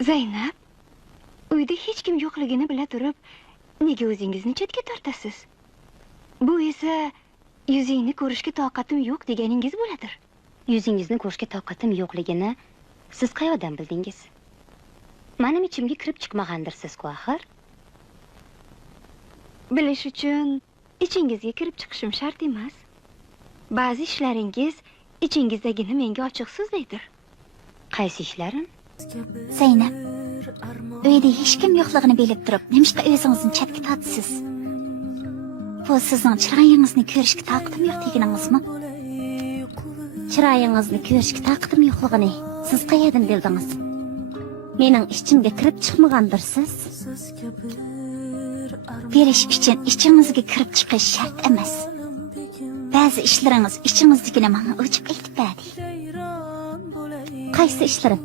Zaynab, uyda hech kim yo'qligini bila turib, nega o'zingizni chetga tortasiz? Bu esa yuzingni ko'rishga toqatim yo'q deganingiz bo'ladir. Yuzingizni ko'rishga toqatim yo'qligini siz qayoqdan bildingiz? Mening ichimga kirib chiqmagandirsiz-ku axir. Bilish uchun ichingizga kirib chiqishim shart emas. Ba'zi ishlaringiz ichingizdagini menga ochiq so'zlaydir. Qaysi ishlarim? Zaynab, uyda hech kim yo'qligini bilib turib, nimishqa o'zingizni chetga tortasiz? Bu sizning chiroyingizni ko'rishga toqatim yo'q deganingizmi? Chiroyingizni ko'rishga toqatim yo'qligini siz qayerdan bildingiz? Mening ichimga kirib chiqmagandirsiz? Berish uchun ichingizga kirib chiqish shart emas. Ba'zi ishlaringiz ichingizdagini menga ochib aytib berdi. Qaysi ishlarim?